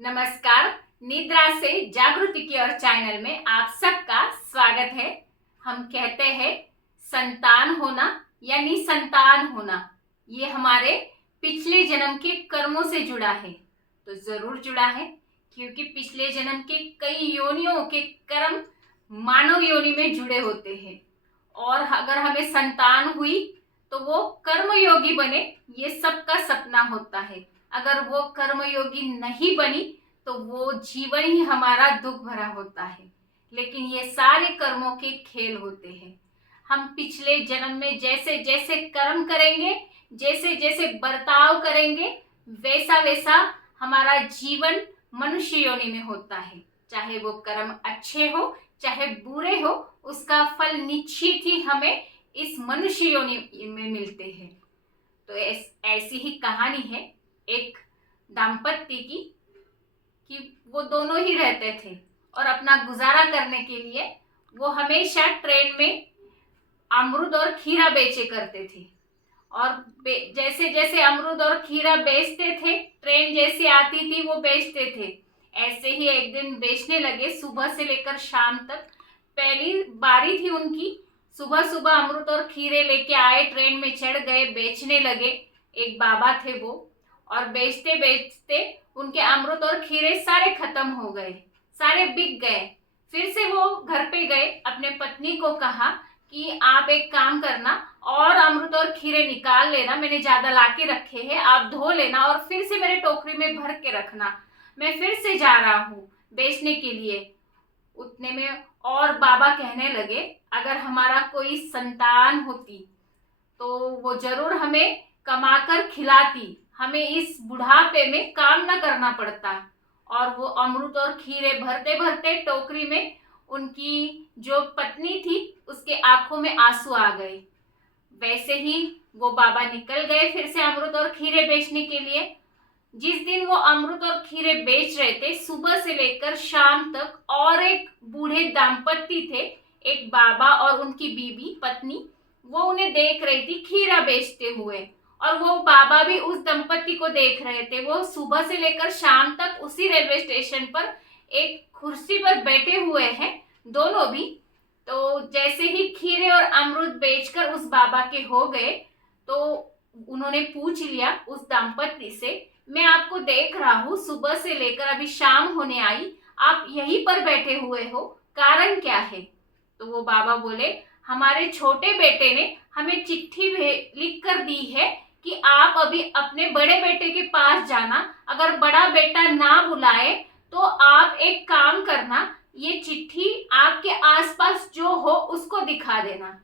नमस्कार। निद्रा से जागृति की ओर चैनल में आप सबका स्वागत है। हम कहते हैं संतान होना या निसंतान होना, ये हमारे पिछले जन्म के कर्मों से जुड़ा है। तो जरूर जुड़ा है, क्योंकि पिछले जन्म के कई योनियों के कर्म मानव योनि में जुड़े होते हैं। और अगर हमें संतान हुई तो वो कर्मयोगी बने, ये सबका सपना होता है। अगर वो कर्मयोगी नहीं बनी तो वो जीवन ही हमारा दुख भरा होता है। लेकिन ये सारे कर्मों के खेल होते हैं। हम पिछले जन्म में जैसे जैसे कर्म करेंगे, जैसे जैसे बर्ताव करेंगे, वैसा वैसा हमारा जीवन मनुष्य योनि में होता है। चाहे वो कर्म अच्छे हो चाहे बुरे हो, उसका फल निश्चित ही हमें इस मनुष्य योनि में मिलते हैं। तो ऐसी ही कहानी है एक दाम्पत्य की, कि वो दोनों ही रहते थे और अपना गुजारा करने के लिए वो हमेशा ट्रेन में अमरूद और खीरा बेचे करते थे। और जैसे जैसे अमरूद और खीरा बेचते थे, ट्रेन जैसी आती थी वो बेचते थे। ऐसे ही एक दिन बेचने लगे, सुबह से लेकर शाम तक। पहली बारी थी उनकी, सुबह सुबह अमरूद और खीरे लेके आए, ट्रेन में चढ़ गए, बेचने लगे। एक बाबा थे वो, और बेचते बेचते उनके अमरूद और खीरे सारे खत्म हो गए, सारे बिक गए। फिर से वो घर पे गए, अपने पत्नी को कहा कि आप एक काम करना और अमरूद और खीरे निकाल लेना, मैंने ज्यादा लाके रखे हैं, आप धो लेना और फिर से मेरे टोकरी में भर के रखना, मैं फिर से जा रहा हूँ बेचने के लिए। उतने में और बाबा कहने लगे, अगर हमारा कोई संतान होती तो वो जरूर हमें कमाकर खिलाती, हमें इस बुढ़ापे में काम न करना पड़ता। और वो अमरूद और खीरे भरते भरते टोकरी में उनकी जो पत्नी थी उसके आंखों में आंसू आ गए। वैसे ही वो बाबा निकल गए फिर से अमरूद और खीरे बेचने के लिए। जिस दिन वो अमरूद और खीरे बेच रहे थे, सुबह से लेकर शाम तक और एक बूढ़े दाम्पत्य थे, एक बाबा और उनकी बीबी पत्नी, वो उन्हें देख रही थी खीरा बेचते हुए। और वो बाबा भी उस दंपति को देख रहे थे। वो सुबह से लेकर शाम तक उसी रेलवे स्टेशन पर एक कुर्सी पर बैठे हुए हैं दोनों भी। तो जैसे ही खीरे और अमरूद बेचकर उस बाबा के हो गए, तो उन्होंने पूछ लिया उस दाम्पत्य से, मैं आपको देख रहा हूँ सुबह से लेकर अभी शाम होने आई, आप यहीं पर बैठे हुए हो, कारण क्या है? तो वो बाबा बोले, हमारे छोटे बेटे ने हमें चिट्ठी लिख कर दी है कि आप अभी अपने बड़े बेटे के पास जाना, अगर बड़ा बेटा ना बुलाए तो आप एक काम करना, ये चिट्ठी आपके आसपास जो हो उसको दिखा देना।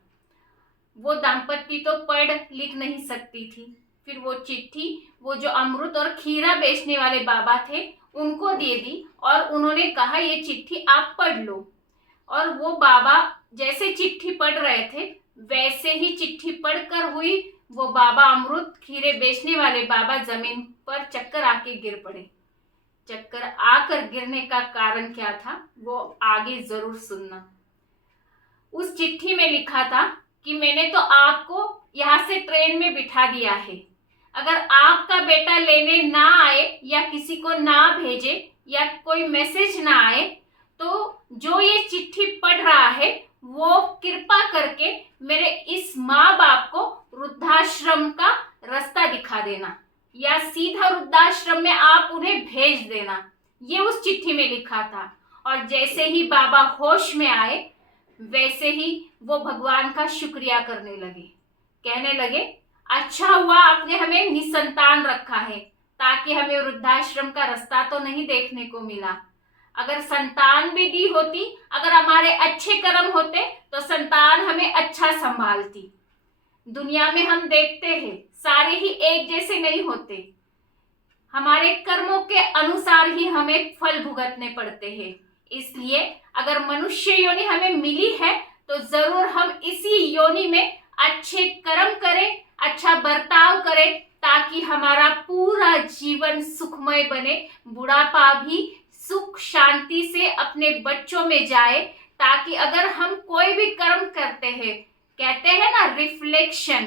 वो दाम्पत्य तो पढ़ लिख नहीं सकती थी। फिर वो चिट्ठी वो जो अमरूद और खीरा बेचने वाले बाबा थे उनको दे दी और उन्होंने कहा, ये चिट्ठी आप पढ़ लो। और वो बाबा जैसे चिट्ठी पढ़ रहे थे वैसे ही चिट्ठी पढ़कर हुई, वो बाबा अमरूद खीरे बेचने वाले बाबा जमीन पर चक्कर आके गिर पड़े। चक्कर आकर गिरने का कारण क्या था वो आगे जरूर सुनना। उस चिट्ठी में लिखा था कि मैंने तो आपको यहाँ से ट्रेन में बिठा दिया है, अगर आपका बेटा लेने ना आए या किसी को ना भेजे या कोई मैसेज ना आए, तो जो ये चिट्ठी पढ़ रहा है वो कृपा करके मेरे इस माँ बाप को वृद्धाश्रम का रास्ता दिखा देना, या सीधा वृद्धाश्रम में आप उन्हें भेज देना। ये उस चिट्ठी में लिखा था। और जैसे ही बाबा होश में आए वैसे ही वो भगवान का शुक्रिया करने लगे, कहने लगे, अच्छा हुआ आपने हमें निसंतान रखा है, ताकि हमें वृद्धाश्रम का रास्ता तो नहीं देखने को मिला। अगर संतान भी दी होती, अगर हमारे अच्छे कर्म होते तो संतान हमें अच्छा संभालती। दुनिया में हम देखते हैं सारे ही एक जैसे नहीं होते, हमारे कर्मों के अनुसार ही हमें फल भुगतने पड़ते हैं। इसलिए अगर मनुष्य योनि हमें मिली है तो जरूर हम इसी योनि में अच्छे कर्म करें, अच्छा बर्ताव करें, ताकि हमारा पूरा जीवन सुखमय बने, बुढ़ापा भी सुख शांति से अपने बच्चों में जाए। ताकि अगर हम कोई भी कर्म करते हैं, कहते हैं ना रिफ्लेक्शन,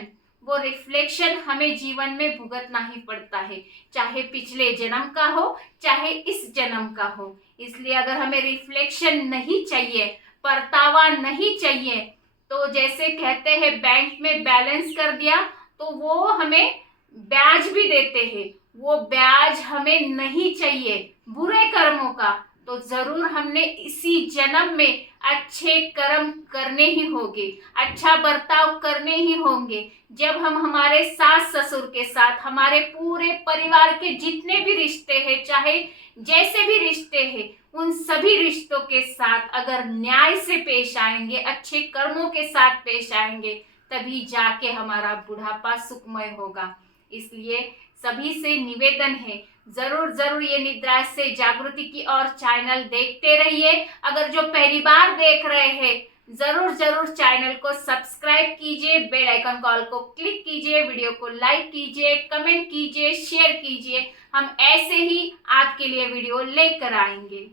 वो रिफ्लेक्शन हमें जीवन में भुगतना ही पड़ता है, चाहे पिछले जन्म का हो चाहे इस जन्म का हो। इसलिए अगर हमें रिफ्लेक्शन नहीं चाहिए, परतावा नहीं चाहिए, तो जैसे कहते हैं बैंक में बैलेंस कर दिया तो वो हमें ब्याज भी देते हैं, वो ब्याज हमें नहीं चाहिए बुरे कर्मों का, तो जरूर हमने इसी जन्म में अच्छे कर्म करने ही होंगे, अच्छा बर्ताव करने ही होंगे। जब हम हमारे सास ससुर के साथ, हमारे पूरे परिवार के जितने भी रिश्ते हैं, चाहे जैसे भी रिश्ते हैं, उन सभी रिश्तों के साथ अगर न्याय से पेश आएंगे, अच्छे कर्मों के साथ पेश आएंगे, तभी जाके हमारा बुढ़ापा सुखमय होगा। इसलिए सभी से निवेदन है, जरूर जरूर ये निद्रा से जागृति की ओर चैनल देखते रहिए। अगर जो पहली बार देख रहे हैं, जरूर जरूर चैनल को सब्सक्राइब कीजिए, बेल आइकन कॉल को क्लिक कीजिए, वीडियो को लाइक कीजिए, कमेंट कीजिए, शेयर कीजिए। हम ऐसे ही आपके लिए वीडियो लेकर आएंगे।